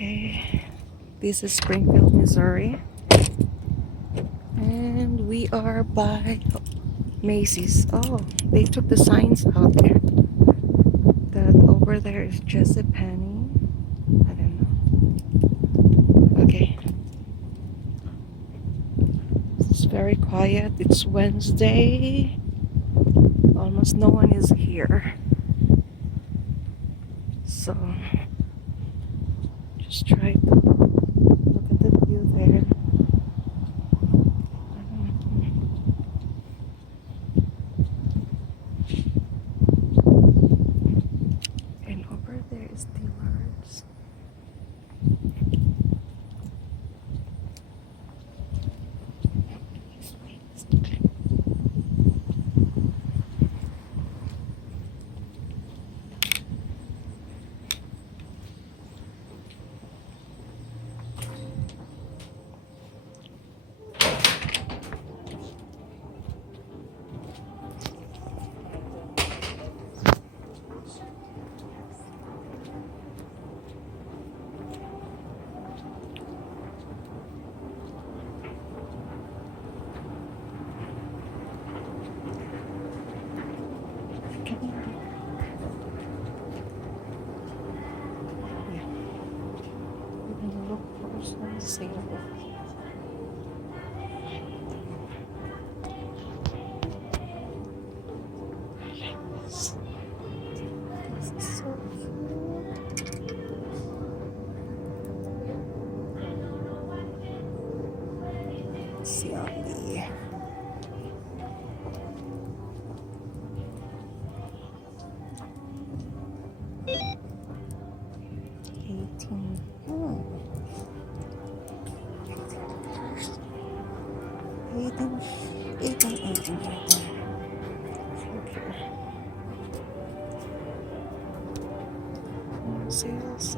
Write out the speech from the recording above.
Okay, this is Springfield, Missouri, and we are by Macy's. Oh, they took the signs out there. That over there is JCPenney. I don't know. Okay, it's very quiet. It's Wednesday. Almost no one is here. So, just try to look at the view there. And over there is Dillard's. Look for some sale. This is so cute. See on the 18. Hmm. 18 right there. Okay. More sales.